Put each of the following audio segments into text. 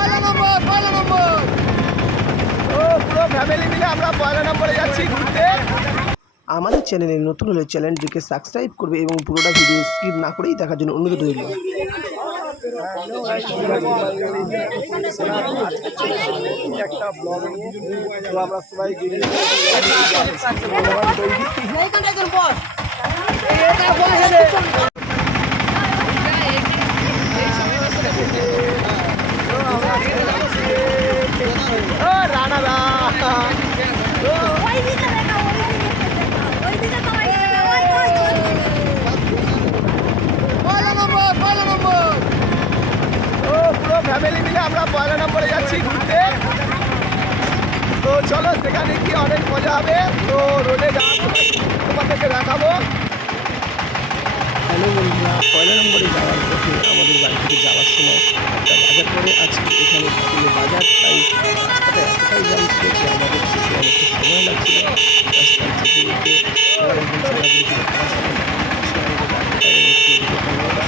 পয়লা নম্বর পয়লা নম্বর ও পুরো ফ্যামিলি মিলে আমরা পয়লা নম্বরে যাচ্ছি ঘুরতে আমাদের চ্যানেলে নতুন হলে চ্যানেলটিকে সাবস্ক্রাইব করবে এবং পুরোটা ভিডিও স্কিপ না করেই দেখার জন্য অনুরোধ রইল একটা ব্লগ আমরা সবাই বেরিয়ে ও রানা দা ওইদিকে দেখা ওইদিকে দেখা ওইদিকে সবাই দেখা ওই ওই ওই পয়লা নম্বর পয়লা নম্বর ও পুরো ফ্যামিলি মিলে আমরা পয়লা নম্বরে যাচ্ছি ঘুরতে। তো চলো, সেখানে কি অনেক মজা হবে? তো রোডে তোমাদেরকে দেখাবো। পয়লা নম্বরে যাওয়ার পথে আমাদের বাড়ি থেকে যাওয়ার সময় একটা বাজার করে আজকে এখানে বাজার, তাই এতটাই ছিল আমাদের সময় লাগছিল। রাস্তায় যেতে যেতে সোনাগুড়ি থেকে খাওয়ার সময় সে আমাদের রাস্তায় একটু বিপদ হলো।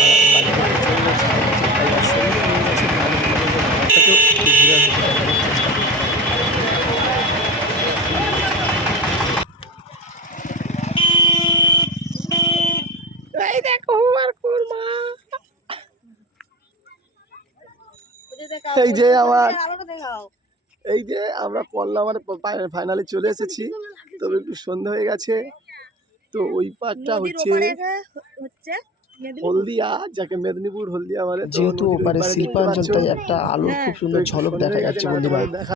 আর বাজারে চলে গেছে, আমার কাছে তাই অসুবিধা হয়ে গেছে ভালো করে বাজারটাকেও একটু ঘুরে আসতে দেখানোর চেষ্টা করি। এই দেখো আর কুরমা এই যে আমার এই যে আমরা পড়লাম মানে ফাইনালে চলে এসেছি। তবে একটু সন্ধ্যা হয়ে গেছে। তো ওই পাটটা হচ্ছে। হলদিয়া যাকে মেদিনীপুর হলদিয়া বলে। যেহেতু ওপারে শিল্পাঞ্চল তাই একটা আলোর খুব সুন্দর ঝলক দেখা যাচ্ছে বন্ধুরা। দেখা